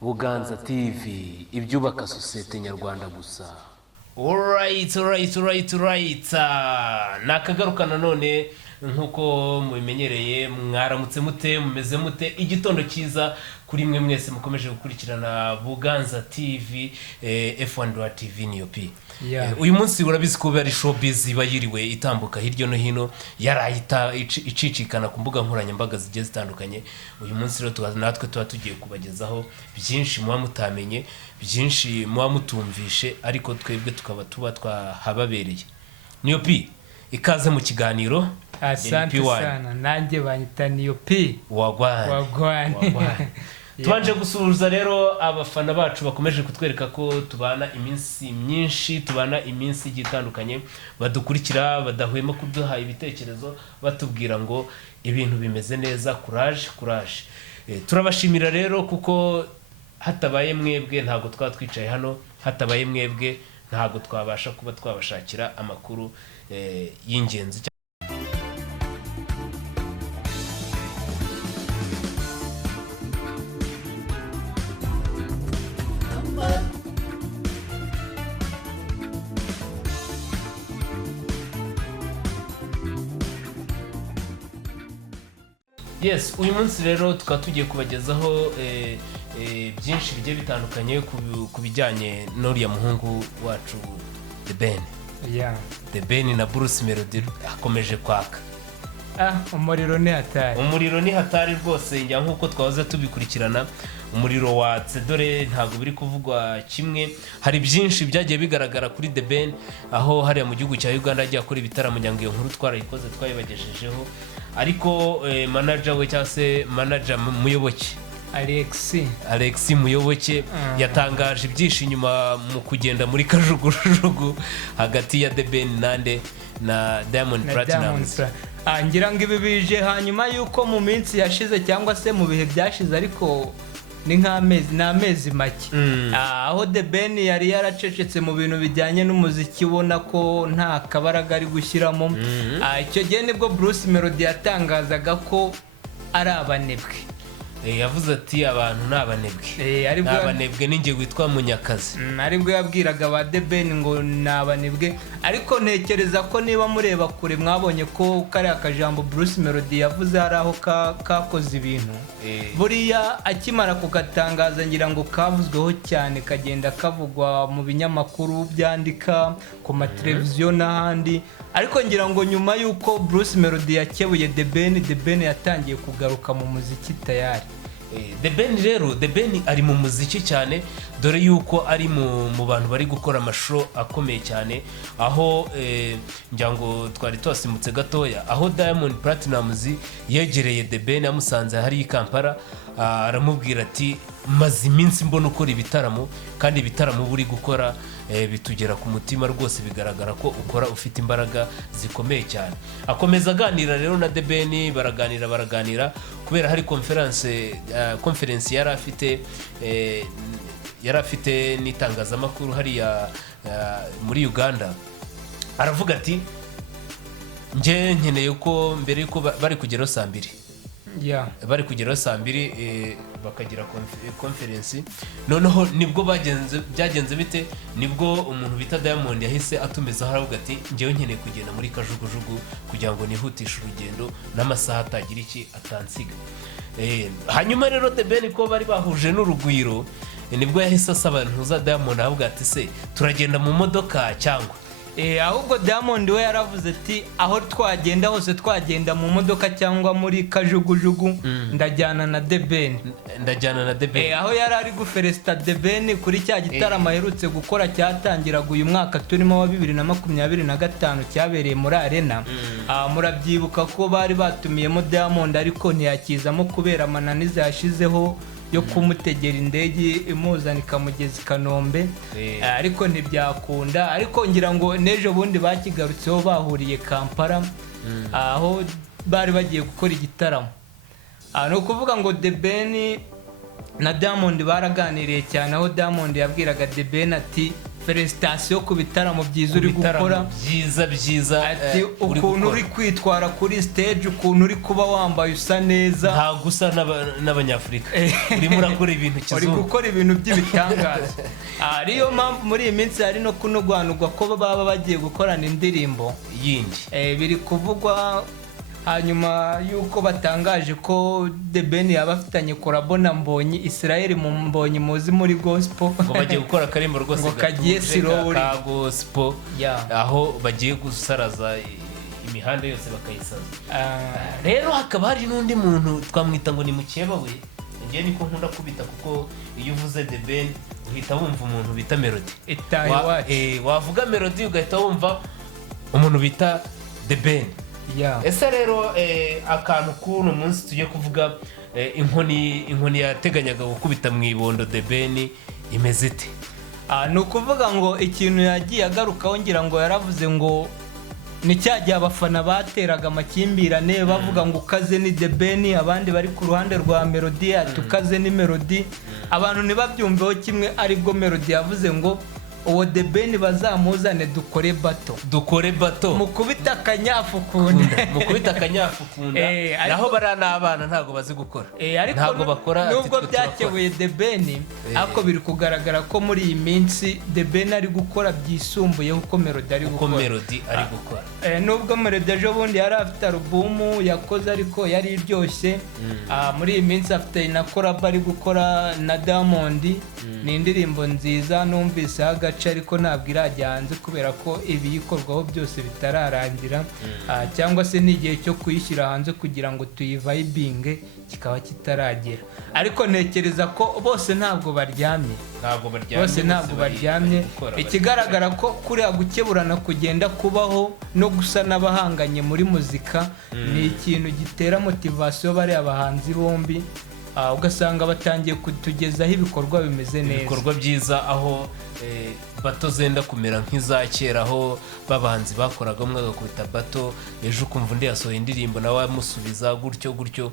Buganza TV, ibyubaka sosiyete nyarwanda gusa. Alright. Nakagaruka nanone nkuko mubimenyereye, mwaramutse mute, mumeze mute, igitondo cyiza kuri mwe mwese mukomeje gukurikirana Buganza TV, F1 TV niyo P. Uyu munsi urabizi ko bari showbiz bayiriwe itambuka hiryo no hino, yarayita icicikana ku mbuga nkoranyambaga zigiye zitandukanye. Uyu munsi rero natwe tuba tugiye kubagezaho byinshi muba mutamenye, byinshi muba mutumvishe, ariko twebwe tukaba tuba twahababereye. Niyo P, ikaze mu kiganiro. Asante sana, nanjye banyita Niyo P. Wagwani. Tubanje gusuhuza rero abafana bacu bakomeje kutwereka ko tubana iminsi myinshi, tubana iminsi igitandukanye, badukurikira badahwema kuduha ibitekerezo batubwira ngo ibintu bimeze neza, courage. Turabashimira rero kuko hatabaye mwebwe ntago twatwicaye hano, hatabaye mwebwe ntago twabasha kuba twabashakira amakuru y'ingenzi. Yes, uyu munsi rero tukaba tugiye kubagezaho byinshi bigiye bitandukanye ku bijyanye n'uriya muhungu wacu The Ben. The Ben na Bruce Melody akomeje kwaka. Umuriro ni hatari rwose, njya nkuko twahoze tubikurikirana. Umuriro watse, dore ntago biri kuvugwa kimwe. Hari byinshi byagiye bigaragara kuri The Ben, aho hariya mu gihugu cya Uganda agiye akora ibitaramo, njyango iyo nkuru twarayikoze twayibagejejeho. Ariko manager we cyangwa se manager Muyoboke Alex Muyoboke yatangaje ibyinshi nyuma mu kugenda muri kajugujugu hagati ya The Ben na Diamond Platnumz. Ngira ngo ibi bije hanyuma yuko mu minsi yashize cyangwa se mu bihe byashize, ariko ni nk'amezi make, aho The Ben yari yaracecetse mu bintu bijyanye n'umuziki, ubona ko nta kabaraga ari gushyiramo. Icyo gihe nibwo Bruce Melody yatangazaga ko ari abanebwe. Yavuze ati abantu n'abanebwe ninjye witwa Munyakazi. Aribwo yabwiraga ba The Ben ngo n'abanebwe, ariko ntekereza ko niba mureba kure mwabonye ko kariya akajambo Bruce Melody yavuze hari aho kakoze ibintu. Buriya akimara kugatangaza ngira ngo kavuzweho cyane, kagenda kavugwa mu binyamakuru byandika, ku mateleviziyo n'ahandi, ariko ngira ngo nyuma yuko Bruce Melody yakebuye The Ben yatangiye kugaruka mu muziki tayari. The Ben ari mu muziki cyane, dore yuko ari mu bantu bari gukora amashow akomeye cyane, aho njyango twari twasimbutse gatoya, aho Diamond Platnumz yegereye The Ben amusanze hari i Kampala, aramubwira ati maze iminsi mbona ukora ibitaramo, kandi ibitaramo buri gukora bitugera ku mutima rwose, bigaragara ko ukora ufite imbaraga zikomeye cyane. Akomeza aganira rero na The Ben, baraganira kubera hari conference yari afite n'itangazamakuru hariya muri Uganda. Aravuga ati nje nkeneye ko mbere yuko bari kugeraho saa 2, bari kugeraho saa 2 bakagira conference, noneho nibwo byagenze bite, nibwo umuntu bita Diamond yahise atumiza haravuga ati njewe nkeneye kugenda muri kajugujugu kugira ngo nihutishe urugendo n'amasaha atagira iki atansiga. Hanyuma rero The Ben ko bari bahuje n'urugwiro, nibwo yahise asaba ntuza Diamond avuga ati se turagenda mu modoka cyangwa ahubwo Diamond we yaravuze ati aho twagenda hose, twagenda mu modoka cyangwa muri kajugujugu, ndajyana na The Ben. Aho yari ari guferesta The Ben kuri cya gitaramo aherutse gukora cyatangiraga uyu mwaka turimo wa 2025 cyabereye muri Arena. Murabyibuka ko bari batumiyemo Diamond, ariko ntiyakizamo kubera amananiza yashizeho yo kumutegera indege imuzana ikamugeza i Kanombe, ariko ntibyakunda. Ariko ngira ngo nejo bundi bakigarutseho bahuriye Kampala, aho bari bagiye gukora igitaramo. No kuvuga ngo The Ben na Diamond baraganiriye cyane, aho Diamond yabwiraga The Ben ati felicitation ku bitaramo byiza uri gukora byiza ati ukuntu uri kwitwara kuri stage ukuntu uri kuba wambaye usa neza nta gusa n'abanyafurika urimo urakora ibintu kizungu uri gukora ibintu by'ibitangaza ariyo mpamvu muri iyi minsi hari no kunugwanugwa ko baba bagiye gukorana indirimbo yindi biri kuvugwa hanyuma yuko batangaje ko The Ben yaba afitanye korabo na Mbonyi Israel mu Mbonyi muzi muri gospel ngo bagiye gukora akarimbo rwose ngo kagiye sirori ka gospel aho bagiye gusaraza imihanda yose bakayisaza rero hakaba hari n'undi muntu twamwita ngo ni mukeba we ngiye niko nkunda kubita kuko iyo uvuze The Ben uhita wumva umuntu bita Melody wavuga Melody ugahita wumva umuntu bita The Ben ese rero akantu k'uno munsi tugiye kuvuga inkoni yateganyaga gukubita mu ibondo The Ben imeze ite ni ukuvuga ngo ikintu yagiye agarukaho ngira ngo yaravuze ngo ni cya gihe abafana bateraga amakimbirane bavuga ngo ukaze ni The Ben abandi bari ku ruhande rwa Melody tukaze ni Melody abantu ntibabyumveho kimwe aribwo Melody yavuze ngo uwo The Ben bazamuzane dukore bato mukubita akanyafu kunda naho bari n'abana ntago bazi gukora ntago bakora nubwo byakeweye The Ben ariko biri kugaragara ko muri iyi minsi The Ben ari gukora byisumbuye uko Melody ari gukora nubwo Melody ejo bundi yari afite alubumu yakoze ariko yari iryoshye muri iyi minsi afite na collab ari gukora na Diamond ni indirimbo nziza numvise agace ariko ntabwo irajya hanze kubera ko ibiyikorwaho byose bitararangira cyangwa se n'igihe cyo kuyishyira hanze kugira ngo tuyivayibinge kikaba kitaragera ariko ntekereza ko bose ntabwo baryamye ikigaragara ko kuriya gukeburana kugenda kubaho no gusa n'abahanganye muri muzika ni ikintu gitera motivasiyo bariya abahanzi bombi ugasanga batangiye kutugezaho ibikorwa bimeze neza ibikorwa byiza aho bato zenda kumera nk'iza kera aho babanzi bakoraga umwe agakubita bato ejo ukumva undi yasohoye indirimbo nawe amusubiza gutyo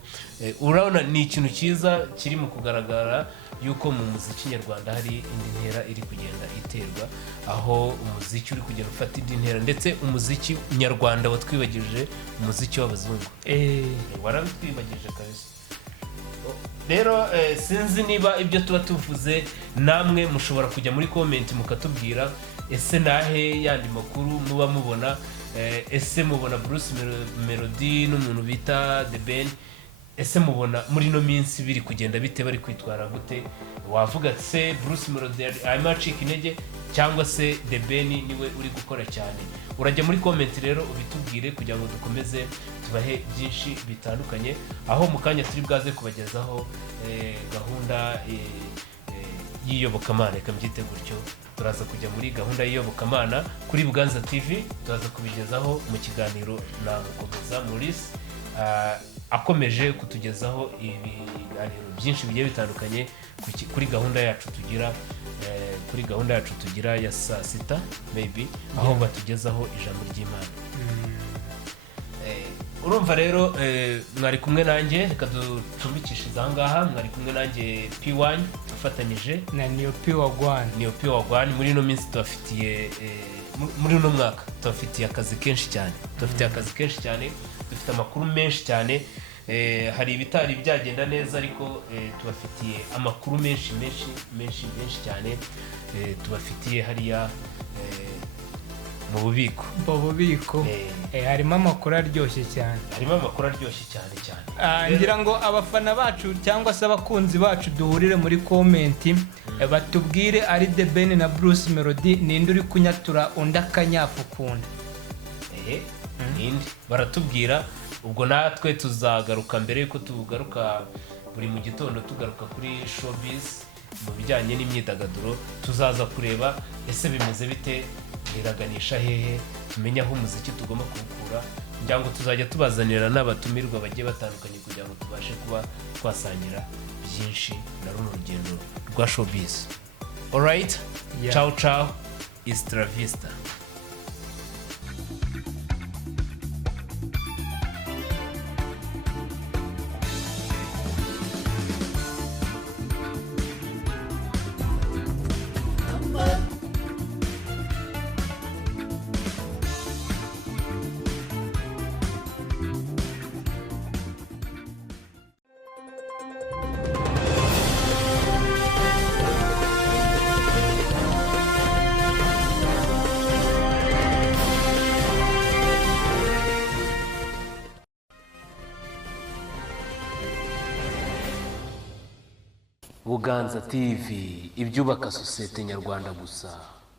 urabona ni ikintu cyiza kiri mu kugaragara yuko mu muziki nyarwanda hari indi ntera iri kugenda iterwa aho umuziki uri kugenda ufata indi ntera ndetse umuziki nyarwanda watwibagije umuziki w'abazungu warabitwibagije kabisa rero sinzi niba ibyo tuba tuvuze namwe mushobora kujya muri comment mukatubwira ese nahe yandi makuru muba mubona ese mubona Bruce Melody n'umuntu bita The Ben ese mubona muri no minsi biri kugenda bite bari kwitwara gute wavuga se Bruce Melody arimo acika intege cyangwa se The Ben niwe uri gukora cyane urajya muri comment rero ubitubwire kugira ngo dukomeze tubahe byinshi bitandukanye aho mu kanya turi bwaze kubagezaho gahunda y'iyobokamana reka mbyite gutyo turaza kujya muri gahunda y'iyobokamana kuri Buganza TV turaza kubigezaho mu kiganiro na Mukomeza Maurice akomeje kutugezaho ibiganiro byinshi bigiye bitandukanye kuri gahunda yacu tugira ya saa sita maybe aho batugezaho ijambo ry'Imana urumva rero mwari kumwe nanjye reka ducumbikishize ahangaha mwari kumwe nanjye P1 afatanyije na Neo P1 muri ino minsi tubafitiye muri uno mwaka tubafitiye akazi kenshi cyane dufite amakuru menshi cyane hari ibitari byagenda neza ariko tubafitiye amakuru menshi cyane tubafitiye hariya mu bubiko harimo amakuru aryoshye cyane ngira ngo abafana bacu cyangwa se abakunzi bacu duhurire muri komenti batubwire ari The Ben na Bruce Melody ninde uri kunyatura undi akanyafu kunda ninde baratubwira ubwo natwe tuzagaruka mbere yuko tugaruka buri mu gitondo tugaruka kuri showbiz mu bijyanye n'imyidagaduro tuzaza kureba ese bimeze bite biraganisha hehe tumenya aho umuziki tugomba kuwukura kugira ngo tuzajya tubazanira n'abatumirwa bagiye batandukanye kugira ngo tubashe kuba twasangira byinshi na runo rugendo rwa showbiz. Alright, ciao ciao, Istra Vista. Buganza TV, ibyubaka sosiyete nyarwanda gusa.